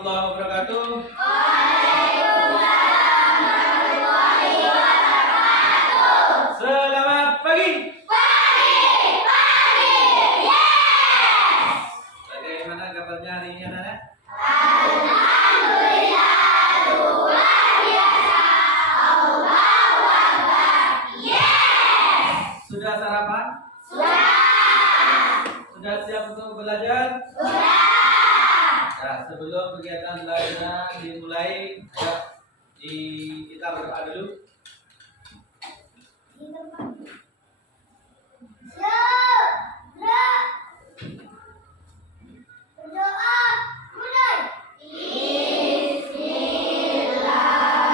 warahmatullahi wabarakatuh. Waalaikumsalam warahmatullahi wabarakatuh. Selamat pagi. Pagi. Yes. Bagaimana kabarnya hari ini anak-anak? Alhamdulillah luar biasa. Allahu Akbar. Yes. Sudah sarapan? Sudah. Sudah siap untuk belajar? Sudah. Nah, sebelum kegiatan belajar dimulai, kita berdoa dulu. Berdoa mulai. Bismillahirrahmanirrahim.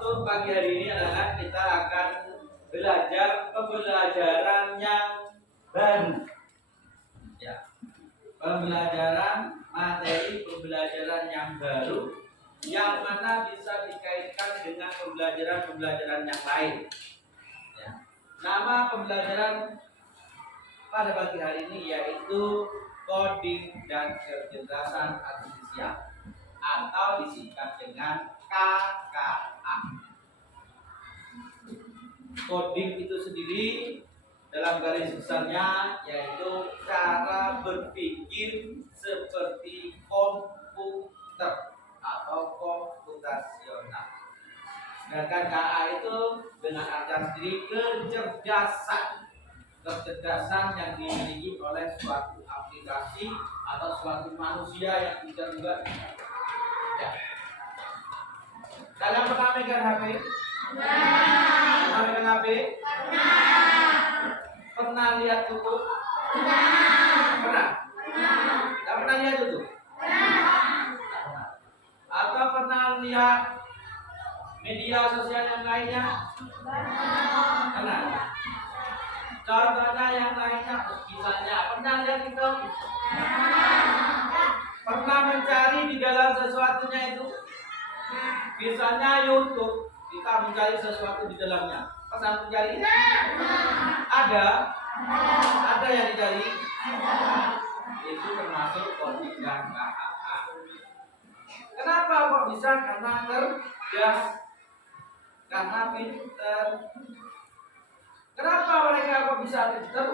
Untuk pagi hari ini anak-anak kita akan belajar pembelajaran yang baru. Ya, pembelajaran materi pembelajaran yang baru yang mana bisa dikaitkan dengan pembelajaran yang lain. Ya. Nama pembelajaran pada pagi hari ini yaitu coding dan kecerdasan artifisial atau disingkat dengan KKA. Coding itu sendiri dalam garis besarnya yaitu cara berpikir seperti komputer atau komputasional. Sedangkan KA itu dengan artian sendiri kecerdasan yang dimiliki oleh suatu aplikasi atau suatu manusia yang bisa juga. Ya. Kalian pernah megang HP? Pernah megang HP? Pernah lihat YouTube? Pernah? Tidak pernah lihat YouTube? Pernah. Atau pernah lihat media sosial yang lainnya? Pernah. Contohnya yang lainnya, misalnya pernah lihat TikTok? Pernah mencari di dalam sesuatunya itu? Misalnya YouTube, kita mencari sesuatu di dalamnya. Pernah mencari? Ada yang dicari? Itu termasuk coding dan KKA. Kenapa kok bisa? Karena cerdas, karena pinter. Kenapa mereka kok bisa pinter?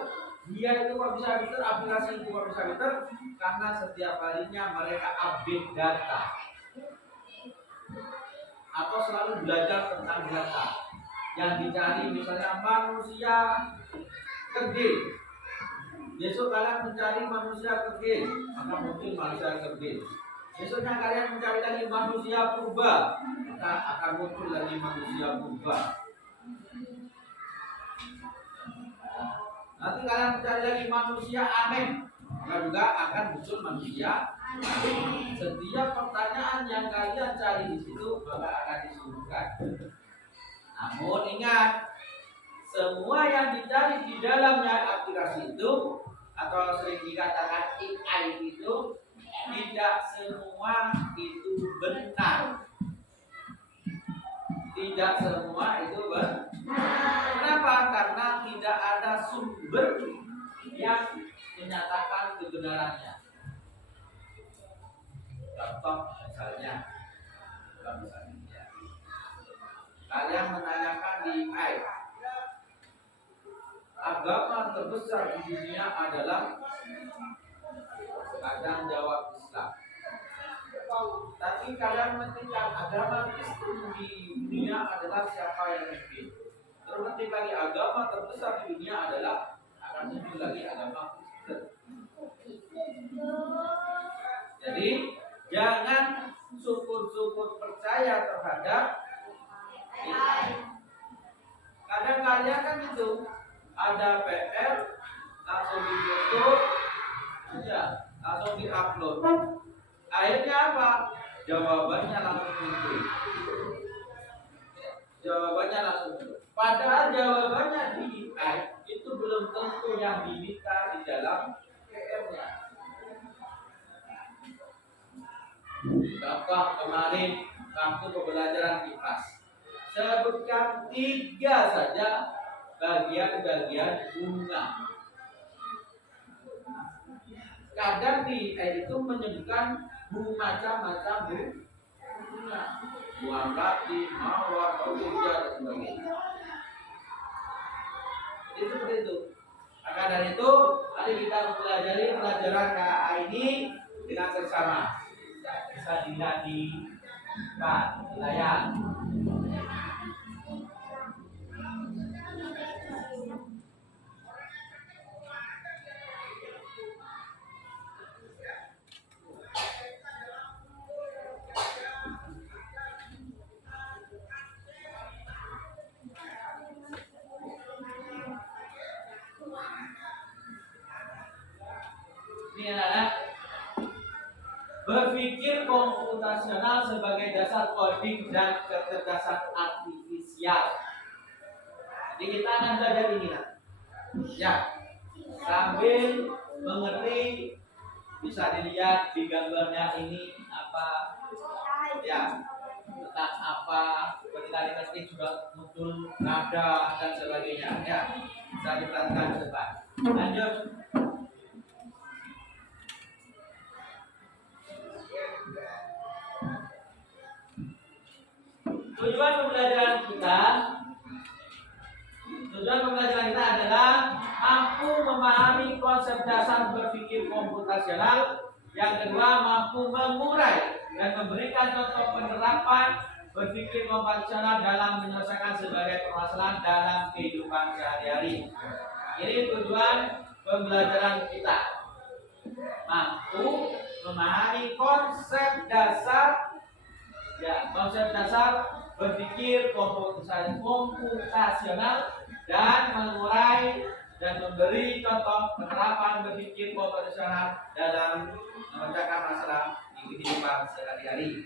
Dia itu kok bisa pinter, aplikasi itu kok bisa pinter? Karena setiap harinya mereka update data atau selalu belajar tentang data. Yang dicari misalnya manusia kerja. Besok kalian mencari manusia kerja, maka muncul manusia kerja. Besoknya kalian mencari lagi manusia purba, maka akan muncul lagi manusia purba. Nanti kalian mencari lagi manusia aneh, maka juga akan muncul manusia aneh. Setiap pertanyaan yang kalian cari di situ maka akan disuguhkan. Namun ingat, semua yang dicari di dalamnya aplikasi itu atau sering dikatakan AI itu tidak semua itu benar. Tidak semua itu benar. Kenapa? Karena tidak ada sumber yang menyatakan kebenarannya. Contoh misalnya, kalian menanyakan di AI, agama terbesar di dunia adalah, kadang jawab Islam. Tapi kalian menanyakan agama Kristen di dunia adalah siapa yang memimpin. Terus nanti lagi agama terbesar di dunia adalah, akan muncul lagi agama Kristen. Jadi Jangan syukur-syukur percaya terhadap AI. Kadang kalian kan itu ada PR langsung difoto, ya langsung diupload. Akhirnya apa? Jawabannya langsung muncul. Jawabannya langsung muncul. Padahal jawabannya di AI itu belum tentu yang diminta di dalam PR-nya. Contoh kemarin waktu pembelajaran IPAS, sebutkan 3 saja bagian-bagian bunga. Kadang di itu menyebutkan macam-macam bunga, bunga melati, mawar, hujan dan sebagainya. Itu seperti itu. Maka dari itu, mari kita mempelajari pelajaran KA ini dengan seksama. Bisa dilihat di layar. Ini adalah berpikir komputasional sebagai dasar coding dan kecerdasan artifisial. Jadi kita akan belajar ini lah. Ya, sambil mengerti, bisa dilihat di gambarnya ini apa, ya, tentang apa. Ketika diketik juga muncul nada dan sebagainya. Ya, bisa diperhatikan ke depan. Lanjut. Tujuan pembelajaran kita adalah mampu memahami konsep dasar berpikir komputasional. Yang kedua, mampu mengurai dan memberikan contoh penerapan berpikir komputasional dalam menyelesaikan sebagai permasalahan dalam kehidupan sehari-hari. Ini tujuan pembelajaran kita. Mampu memahami konsep dasar berpikir komputasional dan mengurai dan memberi contoh penerapan berpikir komputasional dalam memecahkan masalah di kehidupan sehari-hari.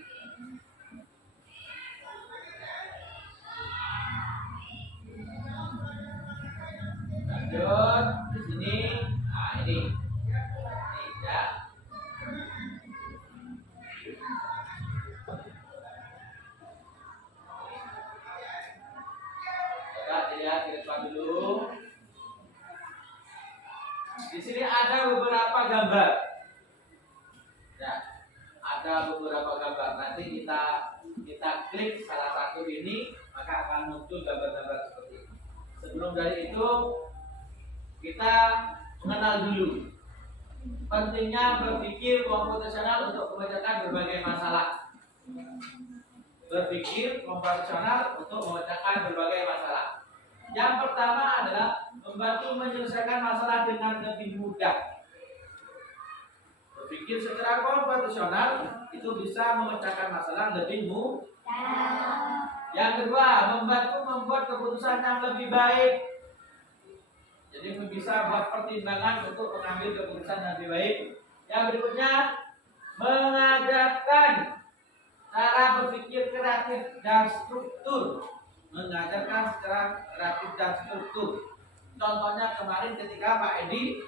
Lanjut di sini, nah ini ya. Dilihat di depan dulu. Di sini ada beberapa gambar. Ya, ada beberapa gambar. Nanti kita klik salah satu ini, maka akan muncul gambar-gambar seperti ini. Sebelum dari itu, kita mengenal dulu pentingnya berpikir komputasional untuk memecahkan berbagai masalah. Berpikir komputasional untuk memecahkan berbagai masalah. Yang pertama adalah membantu menyelesaikan masalah dengan lebih mudah. Berpikir secara komputasional itu bisa memecahkan masalah lebih mudah. Yang kedua, membantu membuat keputusan yang lebih baik. Jadi bisa buat pertimbangan untuk mengambil keputusan yang lebih baik. Yang berikutnya, mengajarkan cara berpikir kreatif dan struktur. Mengajarkan secara kreatif dan struktur. Contohnya kemarin ketika Pak Edi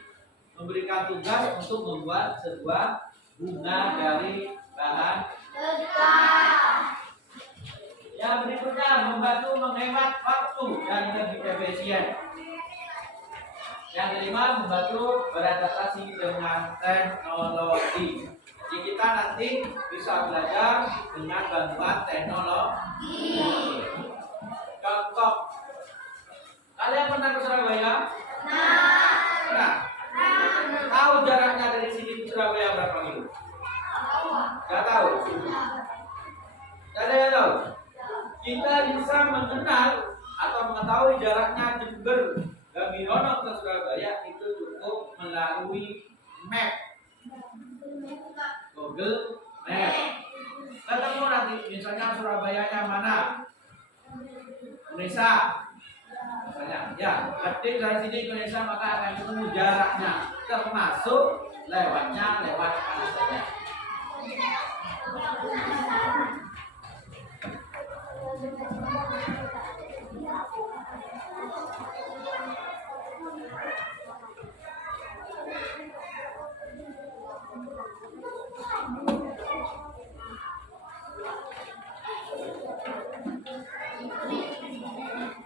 memberikan tugas untuk membuat sebuah bunga dari bahan kertas. Yang berikutnya, membantu menghemat waktu dan lebih efisien. Yang kelima, membantu beradaptasi dengan teknologi. Jadi kita nanti bisa belajar dengan bantuan teknologi. Contoh, kalian pernah ke Surabaya? Pernah. Tahu jaraknya dari sini ke Surabaya berapa kilo? Gak tahu. Gak ada yang tahu. Kita bisa mengenal atau mengetahui jaraknya Jember Gabirono ke Surabaya itu cukup melalui map Google Map. Ketemu nanti misalnya Surabayanya mana? Indonesia. Misalnya, ya, ketik dari sini ke Indonesia maka akan ketemu jaraknya, termasuk lewatnya lewat mana saja.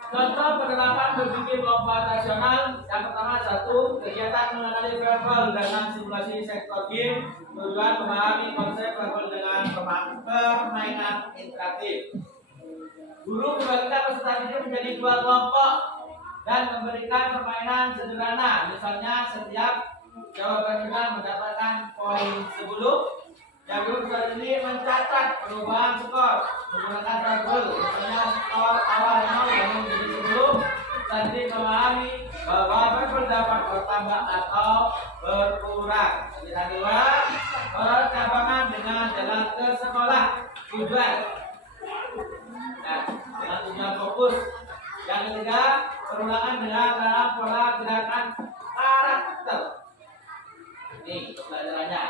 Contoh penerapan berpikir lomba nasional yang pertama satu kegiatan mengenali verbal dengan simulasi sektor game, tujuan memahami konsep verbal dengan permainan interaktif. Guru membagikan peserta didik menjadi dua kelompok dan memberikan permainan sederhana, misalnya setiap jawaban benar mendapatkan poin 10. Yang peserta ini mencatat perubahan skor menggunakan tabel, misalnya skor awal 0 yang menjadi 10. Tadi memahami bahwa verbal dapat bertambah atau berkurang. Yang kedua, percabangan dengan jalan ke sekolah tujuan. Nah, dengan tujuan fokus. Yang ketiga, perulangan dengan dalam pola gerakan karakter. Ini pelajarannya.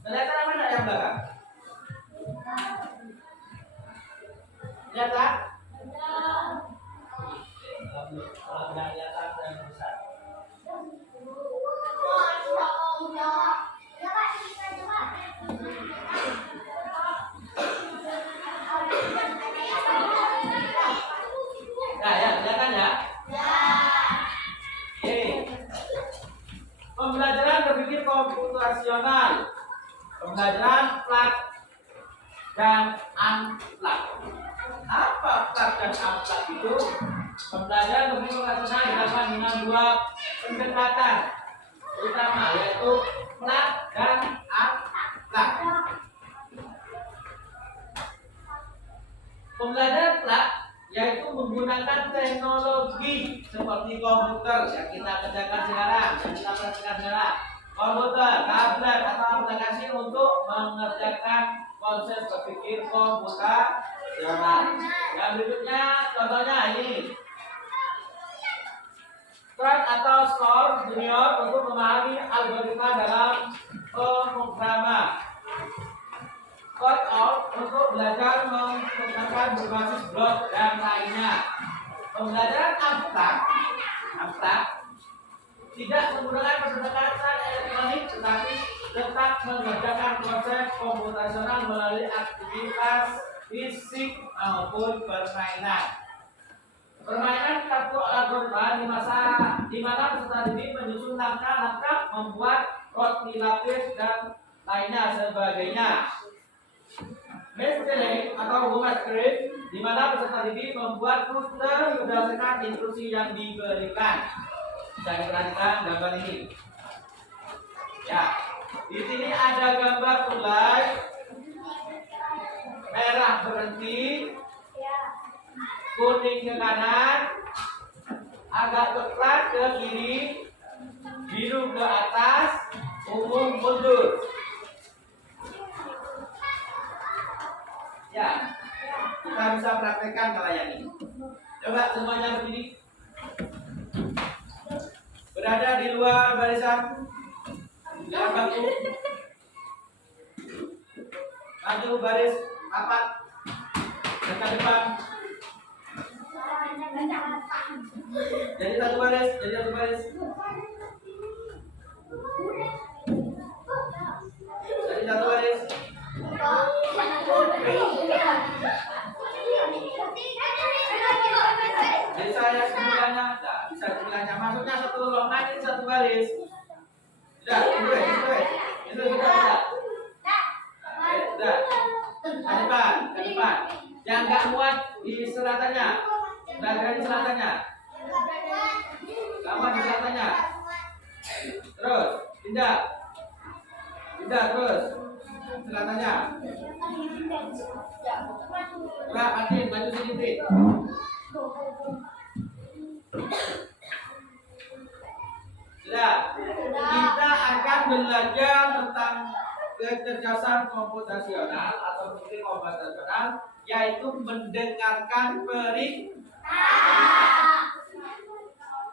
Ternyata mana yang belakang? Ternyata? Kalau tidak kelihatan yang besar. Nah, ya, kelihatan ya? Oke. Pembelajaran berpikir komputasional. Pembelajaran plat dan unplat. Apa plat dan unplat itu? Pembelajaran berpikir komputasional dilakukan dengan dua pendekatan utama, yaitu plat dan unplat. Pembelajaran plat yaitu menggunakan teknologi seperti komputer yang kita kerjakan sekarang, yang kita praktekkan sekarang, komputer, tablet atau aplikasi untuk mengerjakan konsep berpikir komputasional. Yang berikutnya contohnya ini. Strat atau skor junior untuk memahami algoritma dalam pemrograman. Cut out untuk belajar menggunakan berbasis blok dan lainnya. Pembelajaran abstrak tidak menggunakan pendekatan elektronik, tetapi tetap mengerjakan proses komputasional melalui aktivitas fisik maupun permainan. Permainan kartu algoritma di mana peserta didik menyusun langkah-langkah, membuat roti lapis dan lainnya sebagainya. Mastering atau home script di mana peserta didik membuat poster berdasarkan instruksi yang diberikan. Bisa diperhatikan gambar ini. Ya, di sini ada gambar mulai, merah berhenti, kuning ke kanan, agak coklat ke kiri, biru ke atas, ungu mundur. Ya, kita bisa praktekkan kayak ini. Coba semuanya berdiri. Berada di luar barisan. Jangan baku. Maju baris rapat. Dekat depan. Jadi satu baris, jadi satu baris. Jadi satu baris. Jadi saya sebelahnya, bisa sebelahnya. Masuknya satu lompat ini satu baris. Sudah, itu sudah. Sudah. Ke depan. Yang nggak muat di selatannya, nggak di selatannya. Kamu di selatannya. Terus, pindah terus. Selatannya. Coba Martin, maju sedikit. Sudah. Kita akan belajar tentang kecerdasan komputasional atau fikih komputasional yaitu mendengarkan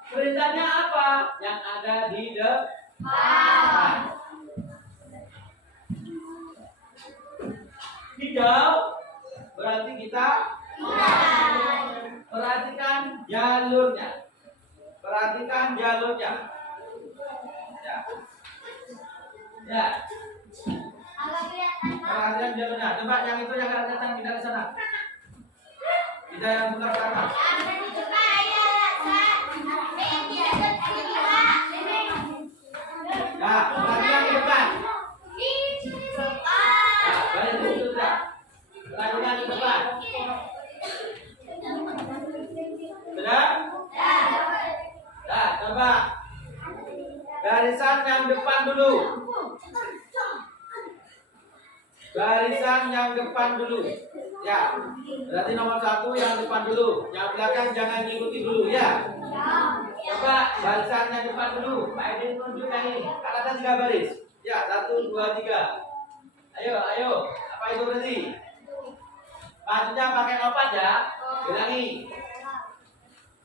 perintahnya apa yang ada di depan. Hijau berarti kita perhatikan jalurnya. Perhatikan jalurnya. Ya. Ya. Perhatikan jalurnya. Coba yang itu yang kelihatan tidak ke sana. Tidak yang sebelah kanan. Nah, perhatikan di depan. Nah, balik itu sudah. Perhatikan di depan. Sudah? Nah, coba garisan yang depan dulu. Barisan yang depan dulu. Ya. Berarti nomor 1 yang depan dulu. Yang belakang jangan ngikuti dulu ya. Coba barisan yang depan dulu. Pak Edin tunjuk yang ini. Kan ada 3 baris. Ya, 1, 2, 3. Ayo. Apa itu berarti? Maksudnya pakai lompat ya. Bilangi.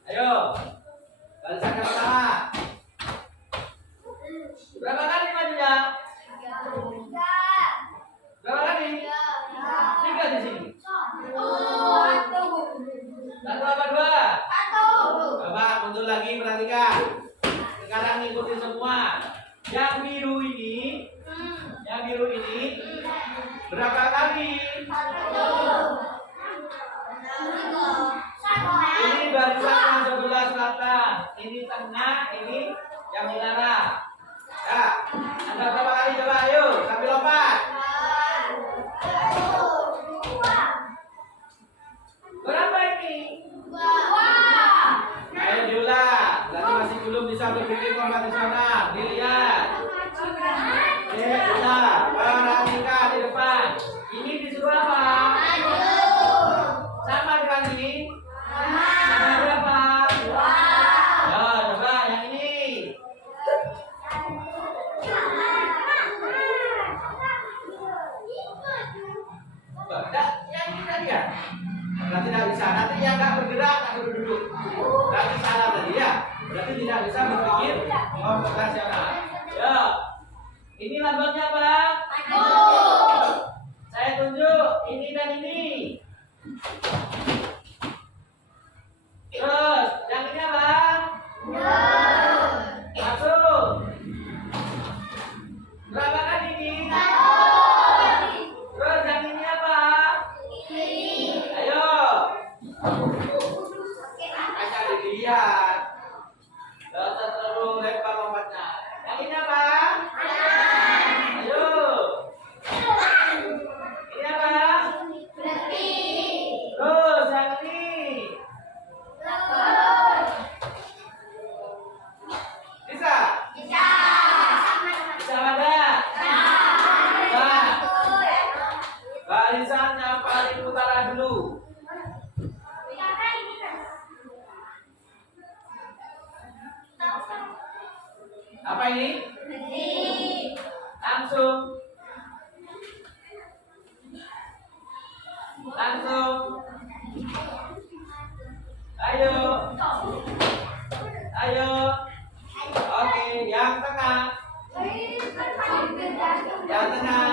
Ayo. Barisan yang pertama. Berapa kali majunya? Berapa kali? 3 di sini. 1 apa 2? Coba mundur lagi, perhatikan. Sekarang ikuti semua. Yang biru ini berapa kali? Ini barisan yang sebelah selatan. Ini tengah, ini yang utara. Ya, Anda berapa kali coba? Ayo, sambil lompat. Berapa ini? Ayo diulang. Berarti masih belum bisa berpikir komputasional. Dilihat. Sudah. Perhatikan di depan. Ini disuruh apa? Sama dengan ini? Sama berapa? Ya, coba yang ini. Enggak, yang ini tadi ya? Berarti tidak bisa. Nanti yang nggak bergerak, nggak duduk. Berarti salah tadi ya. Berarti tidak bisa berpikir komputasional. Ya. Ini lambangnya apa? Saya tunjuk ini dan ini. Terus, yang ini apa? Masuk. Berapa kali ini? Terus yang ini apa? Ayo. Hanya dilihat. Terus lempar lompatnya. Yang ini apa? Ayo. Ini apa? Terus yang ini. Bisa? Bisa ada? Bisa. Barisan yang paling utara dulu. Apa ini? Langsung. Ayo. Oke, yang tengah. Yang tengah.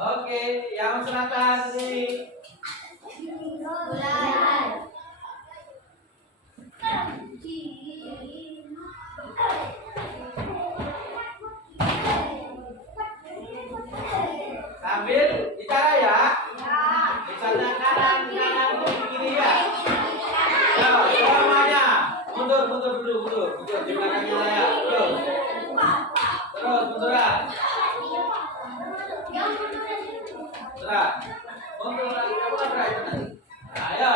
Oke, yang selatan sini. Sambil bicara ya. Bicara kanan kiri ya. Ya, semuanya. Mundur dulu. Di belakangnya saya. Terus munduran. Mundur lagi. Kamu itu nanti. Ayo.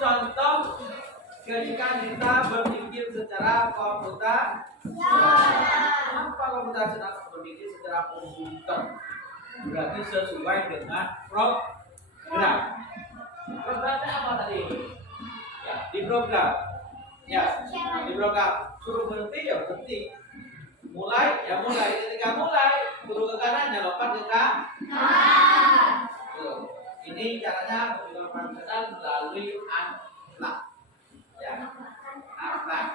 contoh ketika kita berpikir secara komputer. Apa komputasional berpikir secara komputer? Berarti sesuai dengan program. Programnya apa tadi? Ya, di program. Ya, di program. Suruh berhenti ya berhenti. Mulai ya mulai. Ketika mulai, turun ke kanan ya lompat ke kanan. Tuh. Ini caranya berpikir profesional melalui akhlak. Ya, akhlak.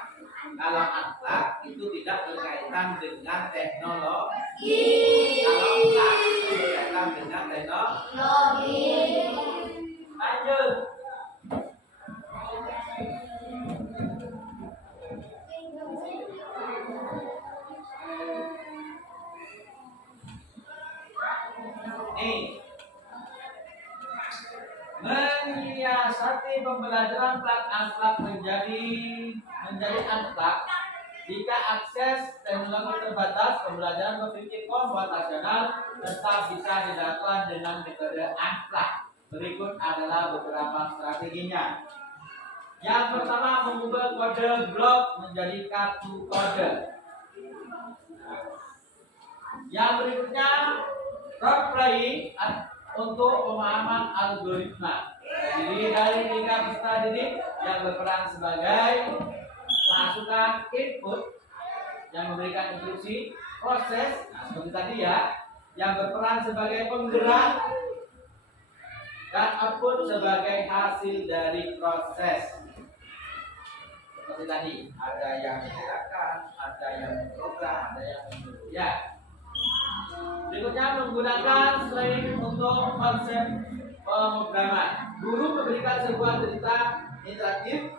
Kalau akhlak itu tidak berkaitan dengan teknologi. Kalau akhlak itu berkaitan dengan teknologi. Lanjut. Nih, menyiasati pembelajaran akhlak menjadi akhlak jika akses teknologi terbatas. Pembelajaran berpikir komputasional tetap bisa dilakukan dengan metode akhlak. Berikut adalah beberapa strateginya. Yang pertama, mengubah kode blok menjadi kartu kode. Yang berikutnya, role playing untuk pemahaman algoritma. Jadi dari 3 peserta didik yang berperan sebagai masukan input, yang memberikan instruksi, proses, seperti tadi ya, yang berperan sebagai penggerak, dan output sebagai hasil dari proses. Seperti tadi, ada yang menggerakkan, ada yang memprogram, ada yang menyuruh. Ya. Berikutnya, menggunakan slang untuk konsep pemrograman. Guru memberikan sebuah cerita interaktif.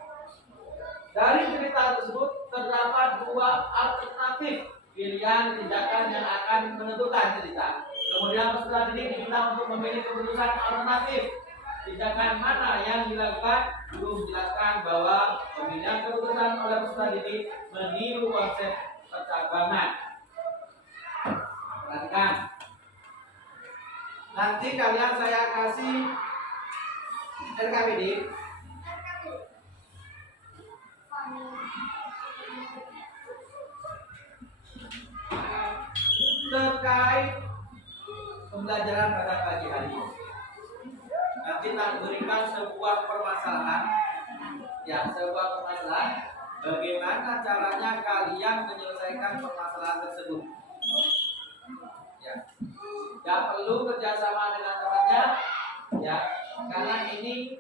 Dari cerita tersebut terdapat 2 alternatif pilihan tindakan yang akan menentukan cerita. Kemudian peserta didik diminta untuk memilih keputusan alternatif tindakan mana yang dilakukan. Guru menjelaskan bahwa pemilihan keputusan oleh peserta didik meniru konsep percabangan. Perhatikan. Nanti kalian saya kasih RKPD terkait pembelajaran pada pagi hari ini. Nanti kita berikan sebuah permasalahan, ya, sebuah permasalahan. Bagaimana caranya kalian menyelesaikan permasalahan tersebut? Ya, nggak perlu kerjasama dengan temannya, ya, karena ini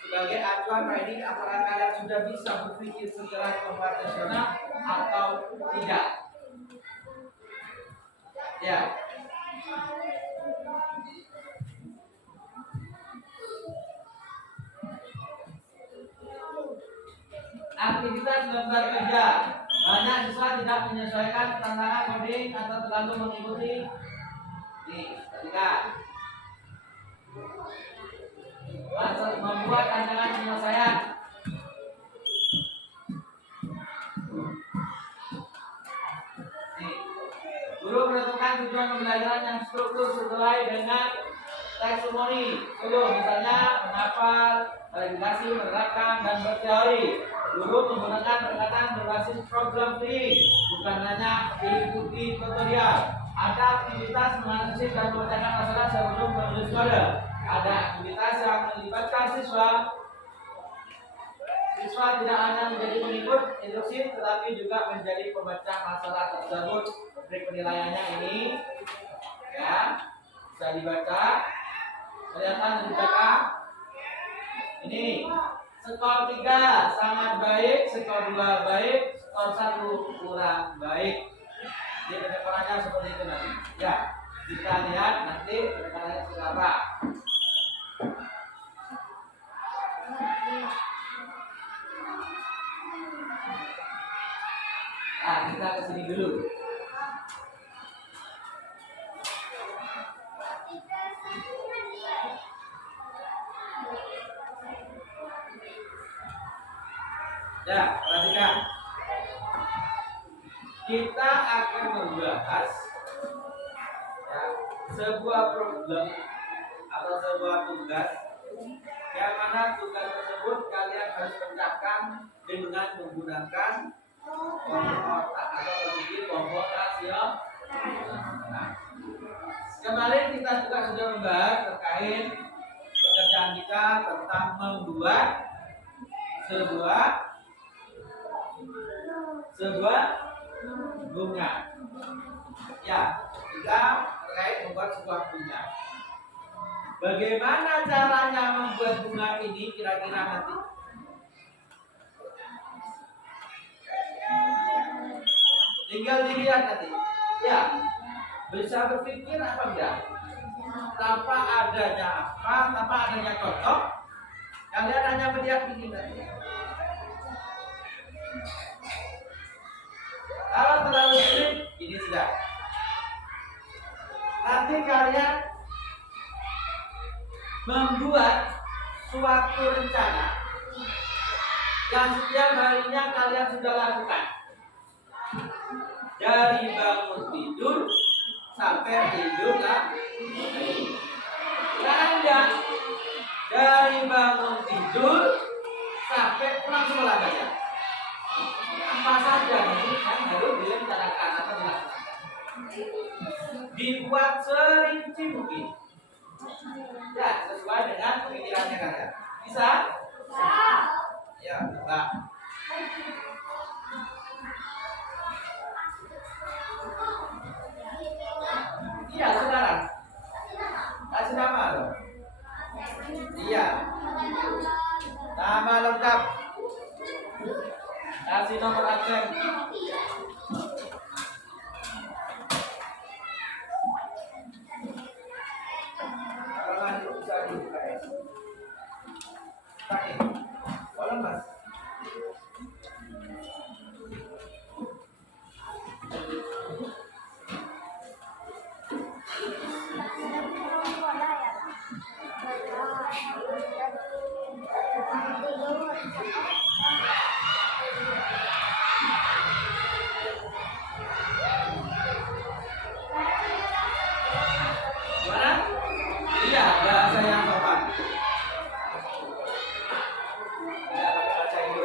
sebagai acuan ini apakah kalian sudah bisa berpikir secara komputasional atau tidak. Ya. Aktivitas lembar kerja. Banyak siswa tidak menyesuaikan tantangan coding atau terlalu mengikuti. Nih, perhatikan. Membuat tantangan penyelesaian. Nih, guru menentukan tujuan pembelajaran yang struktur sesuai dengan taksomoni. Misalnya menghafal, verifikasi, menerapkan, dan berteori. Guru menggunakan pendekatan berbasis problem free, bukan hanya mengikuti tutorial. Ada aktivitas menganalisis dan memecahkan masalah sebelum menulis kode. Ada aktivitas yang melibatkan siswa tidak hanya menjadi pengikut instruksi, tetapi juga menjadi pemecah masalah tersebut. Trik penilaiannya ini, ya, bisa dibaca. Kelihatan di belakang. Ini skor 3 sangat baik, skor 2 baik, skor 1 kurang baik. Jadi penekatannya seperti itu nanti. Ya, kita lihat nanti penekatannya seperti apa. Nah, kita ke sini dulu. Ya, perhatikan. Kita akan membahas, ya, sebuah problem atau sebuah tugas Yang mana tugas tersebut kalian harus kerjakan dengan menggunakan otak atau berpikir komputasi. Nah, kemarin kita juga sudah membahas terkait pekerjaan kita tentang membuat sebuah bunga. Ya, kita terkait membuat sebuah bunga. Bagaimana caranya membuat bunga ini kira-kira nanti? Tinggal dilihat nanti. Ya, bisa berpikir apa enggak? Tanpa adanya contoh, kalian hanya melihat ini nanti. Kalau terlalu sulit, ini sudah. Nanti kalian membuat suatu rencana yang setiap harinya kalian sudah lakukan. Dari bangun tidur sampai tidur lagi. Anda dari bangun tidur sampai pulang sekolah saja. Apa saja yang harus direncanakan atau dilakukan. Dibuat serinci mungkin. Ya, sesuai dengan pemikirannya kalian. Bisa? Bisa. Ya, coba. Iya, sekarang. Kasih nama dong. Iya. Nama lengkap. Kasih nomor absen. Kalau masih bisa dibuka. Pakai. Boleh, Mas. Gimana? Iya, bahasa yang sopan. Ya, pakai bahasa Indo.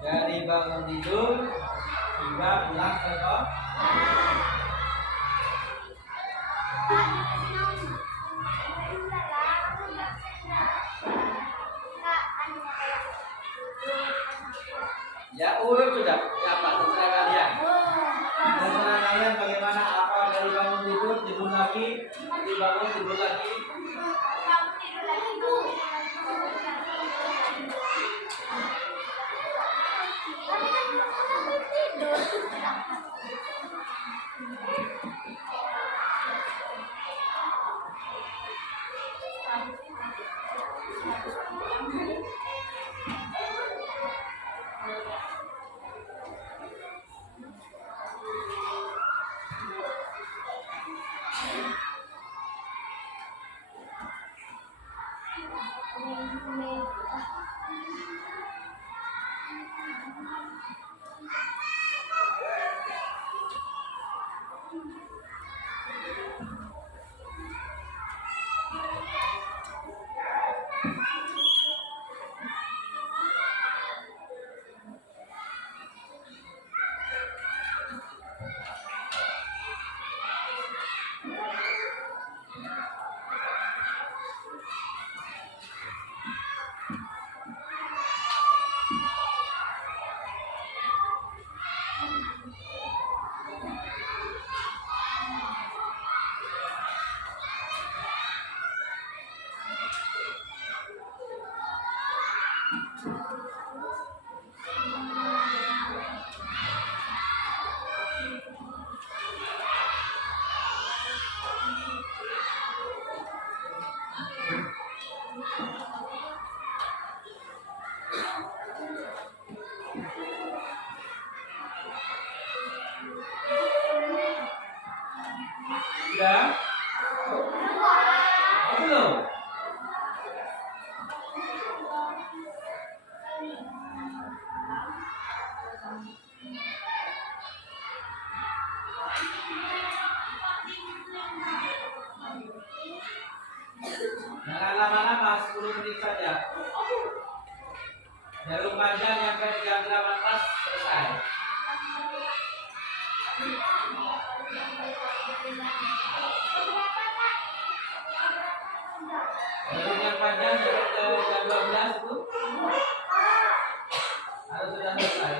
Dari bangun tidur hingga pulang sekolah. Ya urut sudah. Ya Pak, terserah kalian. Terserah kalian bagaimana apa dari bangun tidur lagi, nanti bangun tidur lagi. Sudah? Oh, belum? Jangan lama-lama, 10 menit saja. Jalur panjang sampai jam 18 selesai. Jalur yang panjang sampai ke jam 12 itu harus sudah selesai.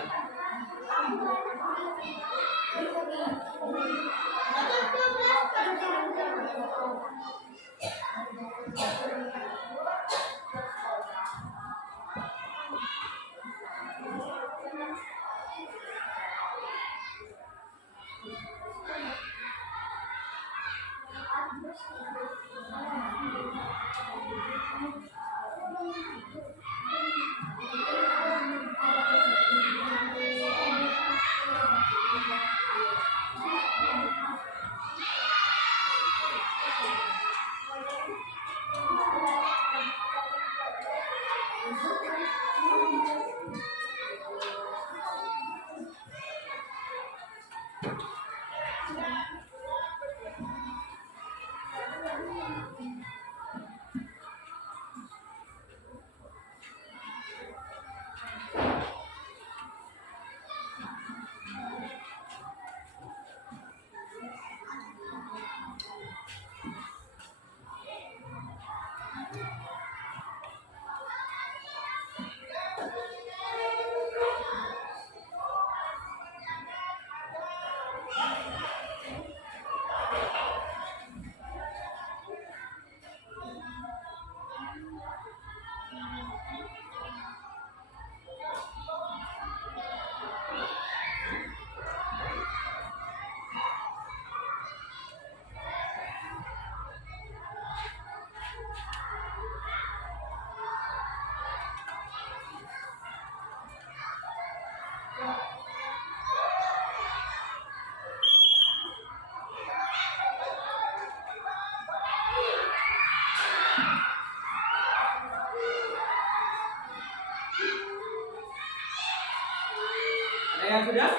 Ada yang sudah?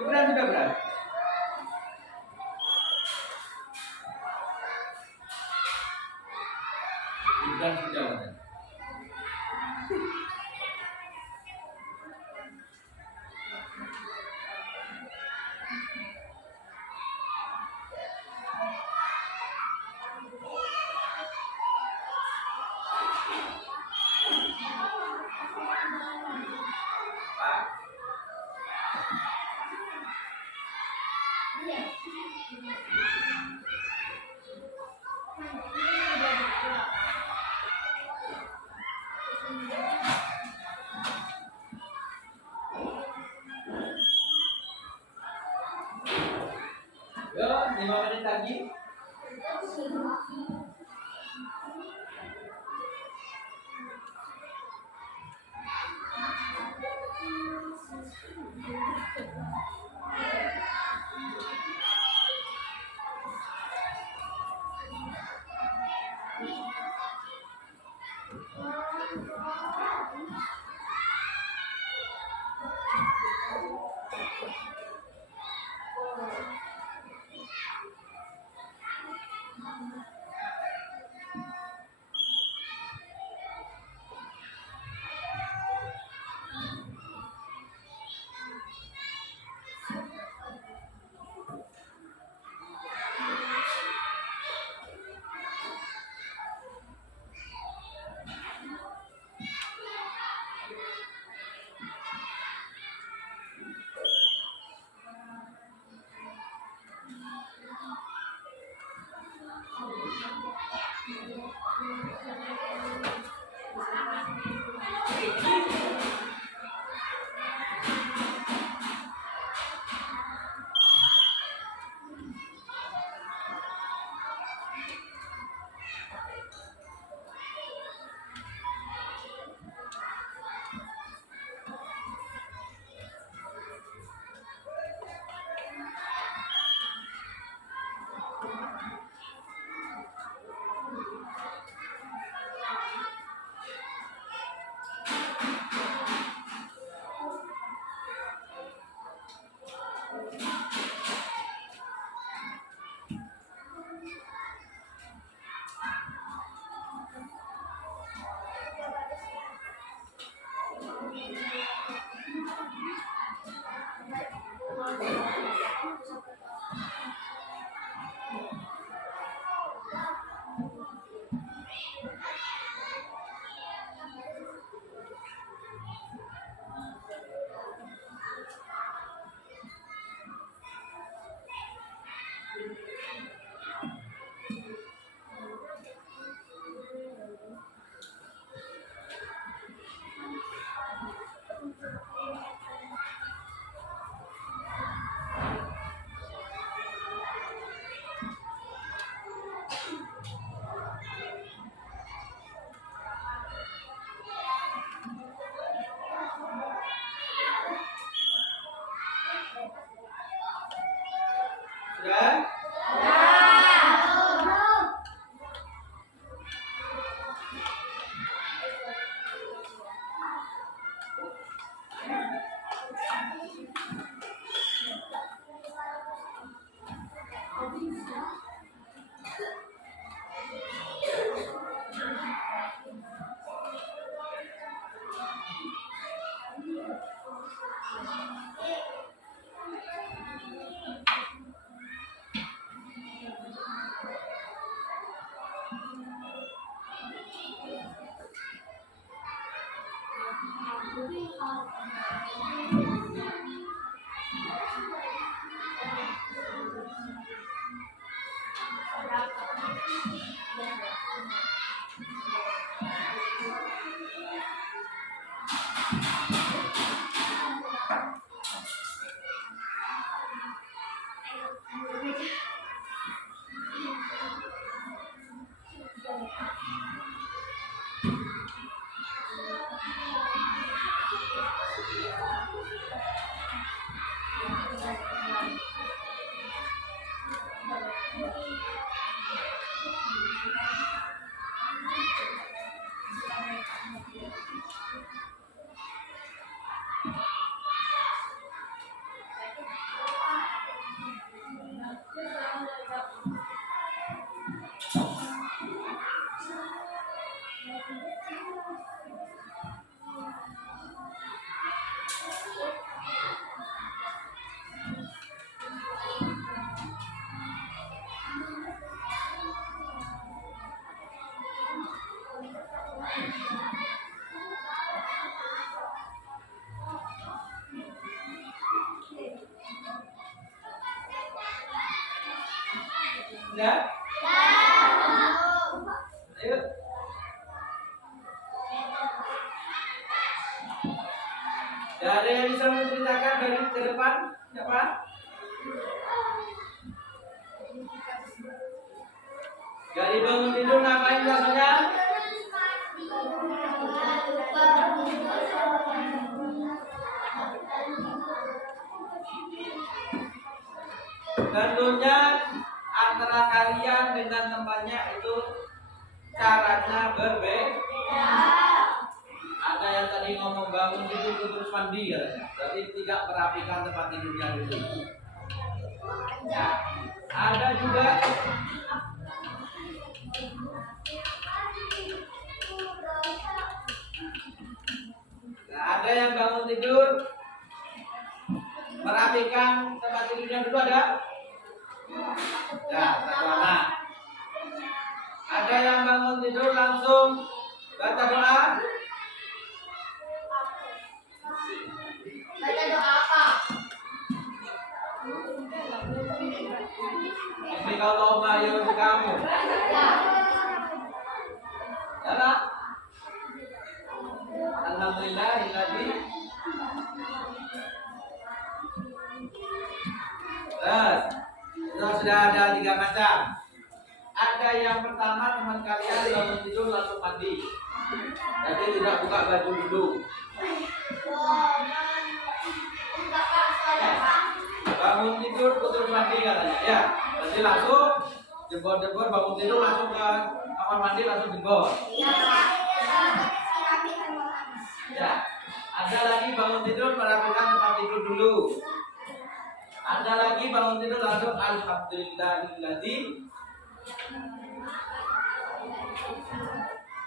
Ibran sudah berapa? Ibran sudah ada. Pak. Yo, 5 menit lagi. Sudah? Ayo. Ada yang bisa menceritakan dari ke depan? Siapa? Dari bangun tidur ngapain biasanya? Tentunya antara kalian dengan temannya itu caranya berbeda. Ada yang tadi ngomong bangun tidur terus mandi katanya. Berarti tidak merapikan tempat tidurnya dulu. Ya. Ada juga ada yang bangun tidur merapikan tempat tidurnya dulu ada? Ya, satu anak. Ada yang bangun tidur langsung baca doa? Baca doa apa? Bismillahirrahmanirrahim ayo kamu. Ya lah. Alhamdulillahilladzi. Sudah ada 3 macam. Ada yang pertama teman kalian bangun tidur langsung mandi. Jadi tidak buka baju dulu. Bangun tidur terus mandi katanya. Ya, jadi langsung jebor-jebor bangun tidur langsung ke kamar mandi langsung jebor. Ya, ada lagi bangun tidur merapikan tempat tidur dulu. Ada lagi bangun tidur langsung alhamdulillahilladzi.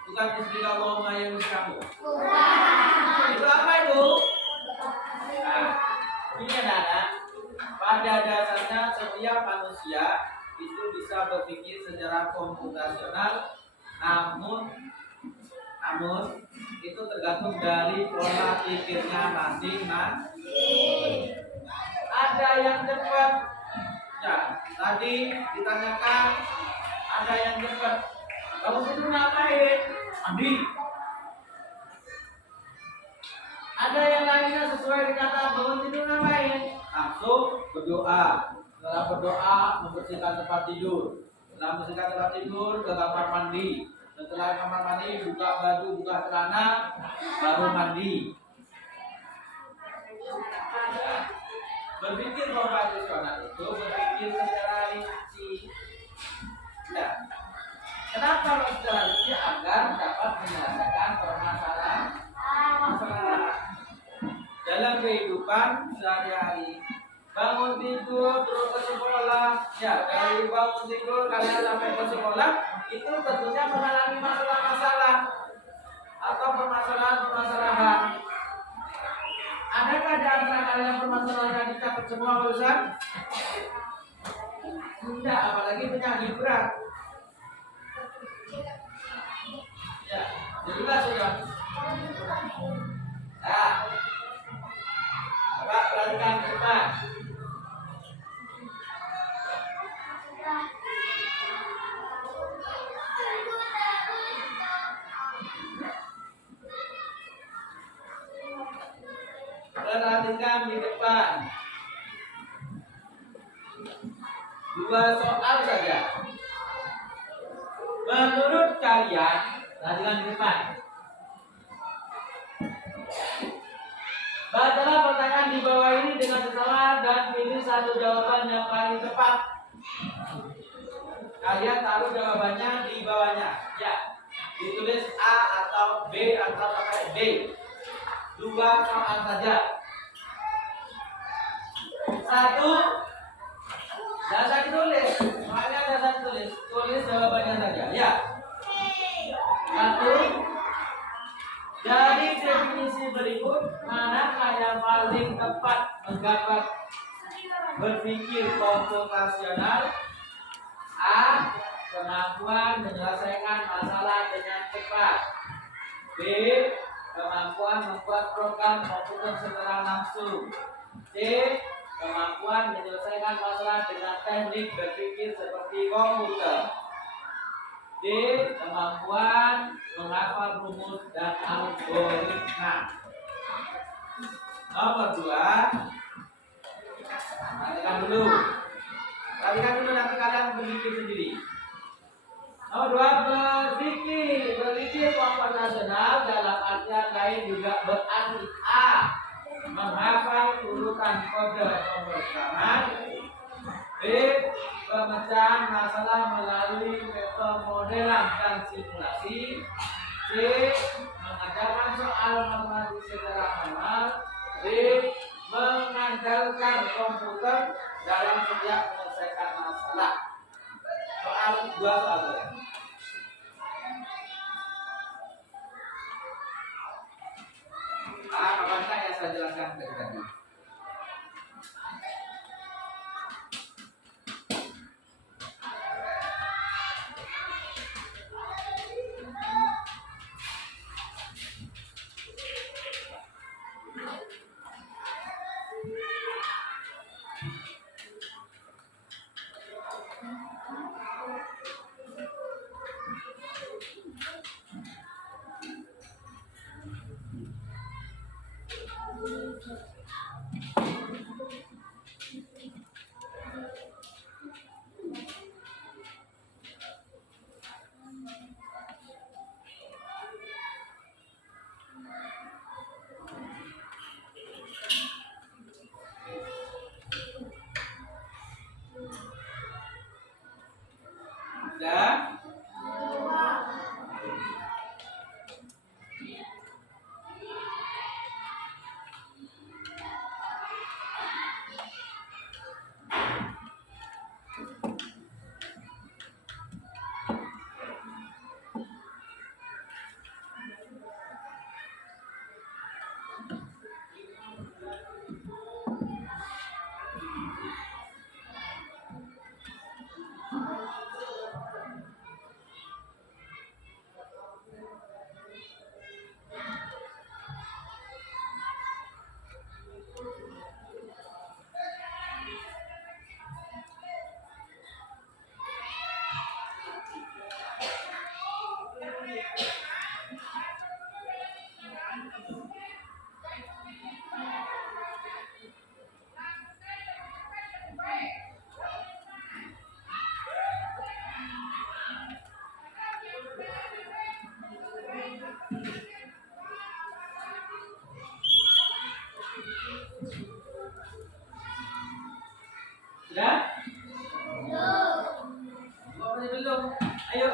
Bukan bismillahirrahmanirrahim kamu. Itu apa itu? Nah, ini anak-anak. Pada dasarnya setiap manusia itu bisa berpikir secara komputasional, namun itu tergantung dari pola pikirnya masing-masing. Ada yang cepat, ya tadi ditanyakan ada yang cepat. Kamu itu ngapain? Mandi. Ada yang lainnya sesuai dikata bangun tidur ngapain? Langsung berdoa. Setelah berdoa membersihkan tempat tidur. Setelah membersihkan tempat tidur ke kamar mandi. Setelah kamar mandi buka baju, buka celana, baru mandi. Berpikir komputasional itu berpikir secara rinci. Ya. Kenapa harus secara rinci? Agar dapat menyelesaikan permasalahan dalam kehidupan sehari-hari. Bangun tidur terus ke sekolah. Ya, dari bangun tidur kalian sampai ke sekolah itu tentunya mengalami masalah-masalah atau permasalahan-permasalahan. Adakah di antara kalian permasalahan yang dicapai semua urusan? Tidak, apalagi penyakit berat. Ya, jelas sudah. Nah, larikan ke depan. Perhatikan di depan. 2 soal saja. Menurut kalian, perhatikan di depan. Bacalah pertanyaan di bawah ini dengan seksama dan pilih satu jawaban yang paling tepat. Kalian taruh jawabannya di bawahnya. Ya, ditulis A atau B atau pakai D. 2 soal saja. 1, jangan saya tulis, soalnya jangan saya tulis, tulis jawabannya saja. Ya. 1. Dari definisi berikut, manakah yang paling tepat menggambar berpikir komputasional? A. Kemampuan menyelesaikan masalah dengan cepat. B. Kemampuan membuat program komputer secara langsung. C. Kemampuan menyelesaikan masalah dengan teknik berpikir seperti komputer. D. Kemampuan menghafal rumus dan algoritma. Nomor 2. Perhatikan dulu. Perhatikan dulu, nanti kalian berpikir sendiri. Nomor 2, berpikir komputasional dalam artian lain juga berarti A. Menghafal urutan kode pemrograman. B. Pemecahan masalah melalui metode modelan dan simulasi. C. Mengerjakan soal matematik secara manual. D. Mengandalkan komputer dalam setiap menyelesaikan masalah. Soal 2 soal saja. Apakah yang saya jelaskan tadi? Dan sudah? Belum. Ayo.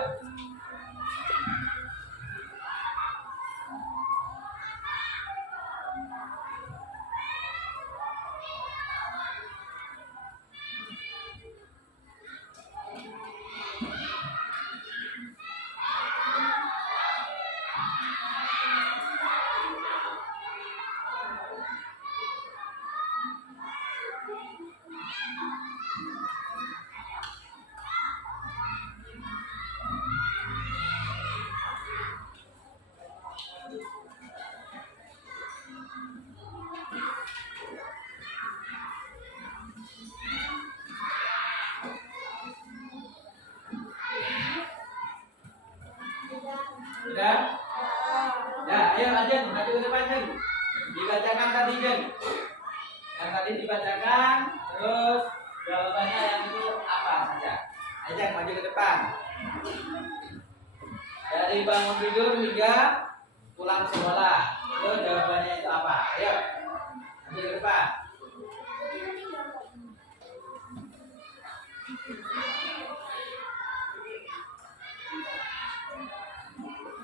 Sudah? Ya, ayo Ajen, maju ke depan Jen. Dibacakan tadi Jen. Yang tadi dibacakan, terus jawabannya yang itu apa saja. Ayo maju ke depan. Dari bangun tidur hingga pulang sekolah. Itu jawabannya itu apa? Ayo, maju ke depan.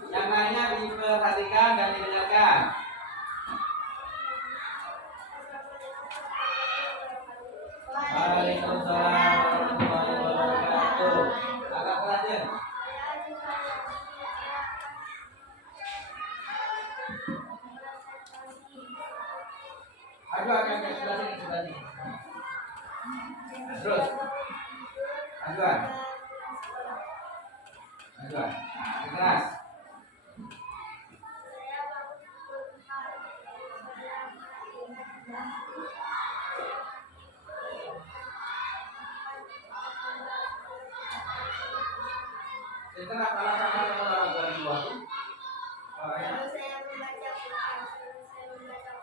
Yang lainnya diperhatikan dan didengarkan. Waalaikumsalam warahmatullahi wabarakatuh. Agak keras ya. Maju akan ke sebelah sini. Terus. Majuan. Keras. Setelah kalah sama orang dari luar tuh, orangnya Saya membaca Quran, saya membaca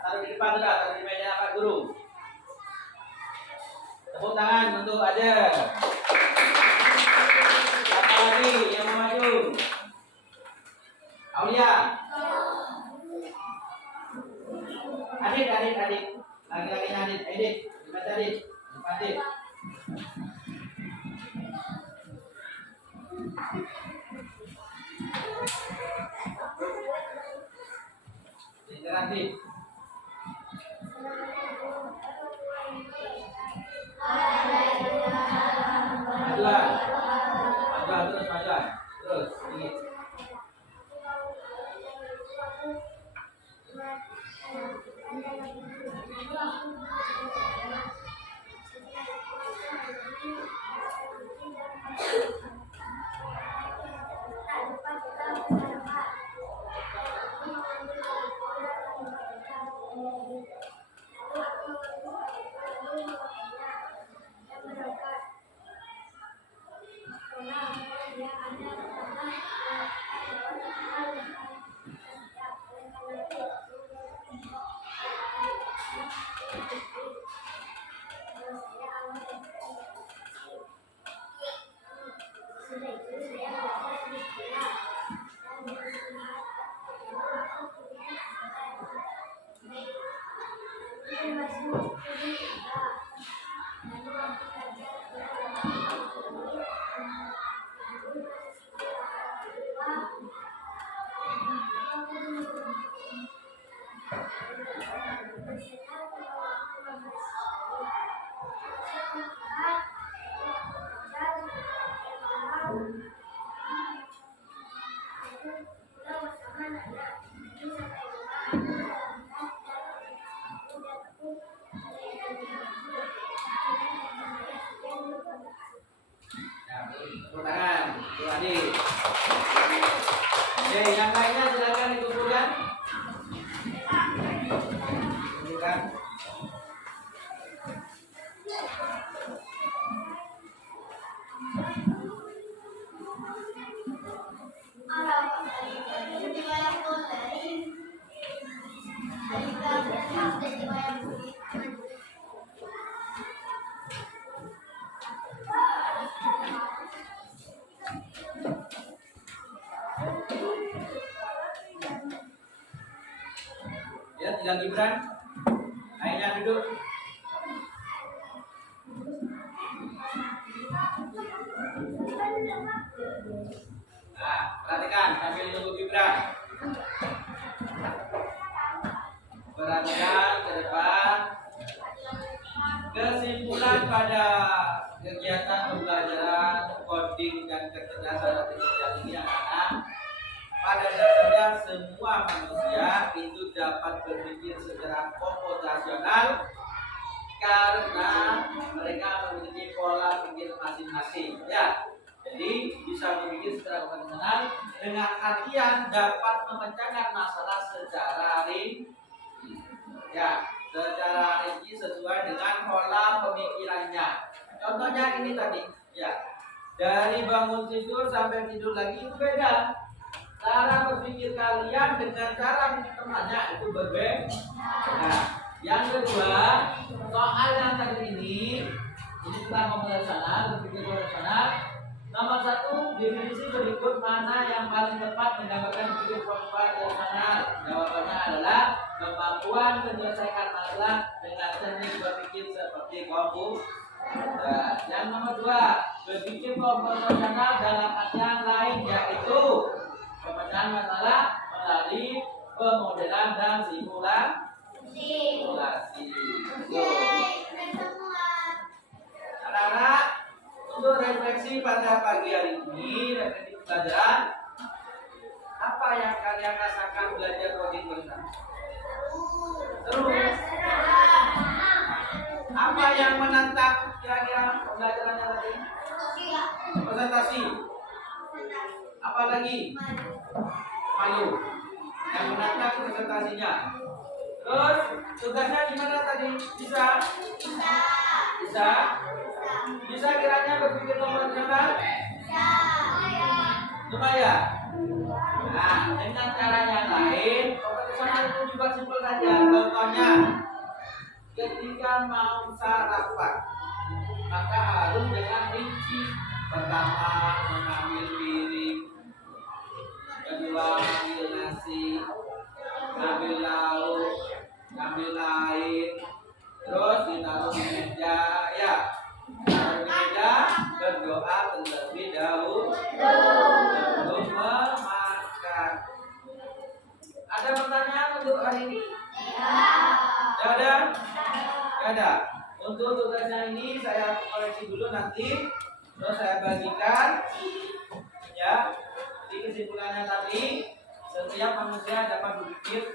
taruh di depan sudah, taruh di meja Pak Guru. Tepuk tangan untuk aja. Siapa lagi yang mau maju? Aulia. Adit. Lagi-lagi Adit. Dibaca Adit. Adit. Interaktif. Majuan. Terus ini. Ya, tinggal Gibran. Akhirnya duduk. Nah, perhatikan sambil nunggu Gibran. Perhatikan ke depan. Kesimpulan pada kegiatan pembelajaran coding dan kecerdasan artifisial ini anak-anak, pada dasarnya semua manusia itu dapat berpikir secara komputasional karena mereka memiliki pola pikir masing-masing. Ya, jadi bisa berpikir secara komputasional dengan artian dapat memecahkan masalah secara rinci sesuai dengan pola pemikirannya. Contohnya ini tadi, ya, dari bangun tidur sampai tidur lagi itu beda. Cara berpikir kalian dengan cara temannya itu berbeda. Nah, yang kedua, soal yang tadi ini tentang komputasional, berpikir komputasional. Nomor 1, definisi berikut mana yang paling tepat mendapatkan berpikir komputasional? Jawabannya adalah kemampuan menyelesaikan masalah dengan teknik berpikir seperti komputer. Yang nomor 2, berpikir komputasional dalam artian lain yaitu pemecahan masalah melalui pemodelan dan simulasi. Anak-anak, untuk refleksi pada pagi hari ini, refleksi pelajaran, apa yang kalian rasakan belajar coding bersama? Seru. Apa yang menantang kira-kira pembelajarannya tadi? Presentasi. Apa lagi? Malu. Yang menantang presentasinya. Terus tugasnya gimana tadi? Bisa kiranya berpikir komputasional? Lumayan. Nah, dengan cara yang lain, komputasional itu juga simpel saja. Contohnya, ketika mau sarapan, maka harus dengan rinci. Pertama, mengambil piring. Kedua, ambil nasi. Ambil lauk. Ambil air. Terus ditaruh di meja. Ya, taruh di meja. Berdoa terlebih dahulu sebelum memakan. Ada pertanyaan untuk hari ini? Ada. Untuk tugasnya ini saya koreksi dulu nanti, terus saya bagikan. Ya, di kesimpulannya tadi, setiap manusia dapat berpikir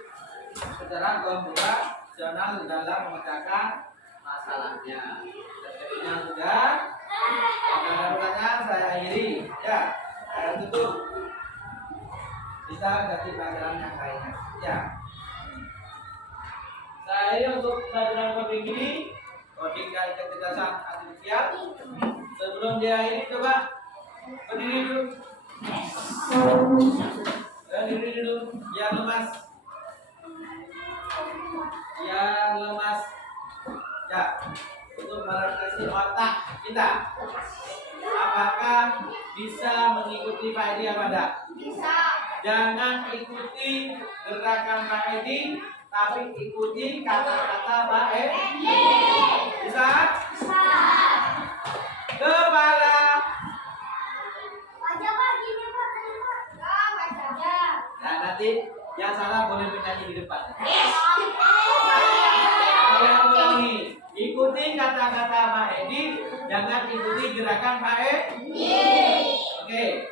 secara komputasional dalam memecahkan masalahnya. Sepertinya sudah. Ada pertanyaan saya akhiri. Ya, saya tutup. Bisa ganti pelajaran yang lainnya. Ya. Saya untuk pelajaran coding ini, coding dan kecerdasan artifisial. Sebelum diakhiri, coba berdiri dulu. Berdiri dulu, biar lemas. Ya, untuk merefleksi otak kita. Apakah bisa mengikuti Pak Edi apa tidak? Bisa. Jangan ikuti gerakan Pak Edi, tapi ikuti kata-kata Pak Edi. Bisa? Kepala. Wajah Pak, gini Pak, tadi Pak. Wajah. Nah, nanti yang salah boleh menyanyi di depan. Ikuti kata-kata Pak Edi, jangan ikuti gerakan Pak Edi. Oke.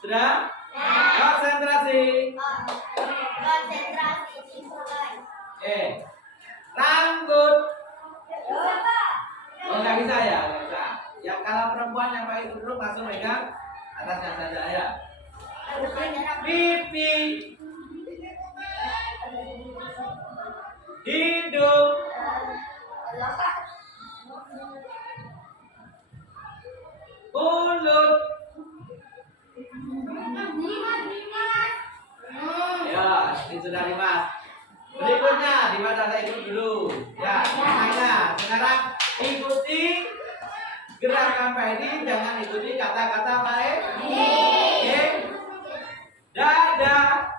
Sudah? Konsentrasi. Oke. Rambut. Oh, nggak bisa ya? Nggak bisa. Yang kalau perempuan yang pakai duduk langsung pegang atasnya saja ya. Pipi. Hidung. Mulut. Ya, ini sudah Dimas. Berikutnya Dimas saya ikut dulu. Ya, semuanya. Sekarang ikuti gerakan Pak Edi, jangan ikuti kata-kata Pak Edi. Oke. Dadah.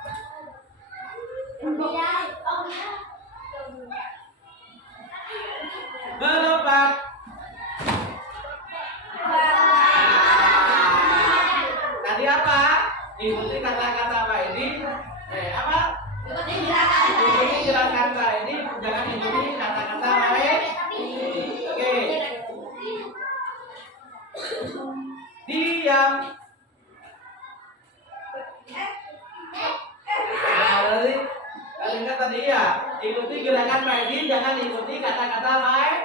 tadi ya. Ikuti gerakan mainin, jangan ikuti kata-kata main.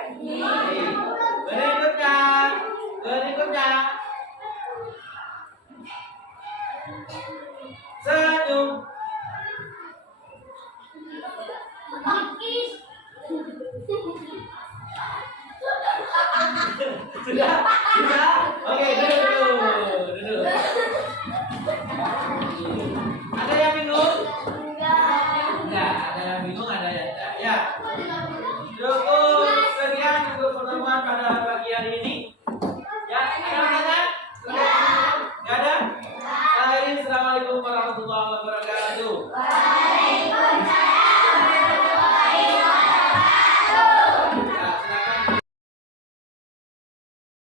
Berikutnya, berikutnya. Senyum. Sudah.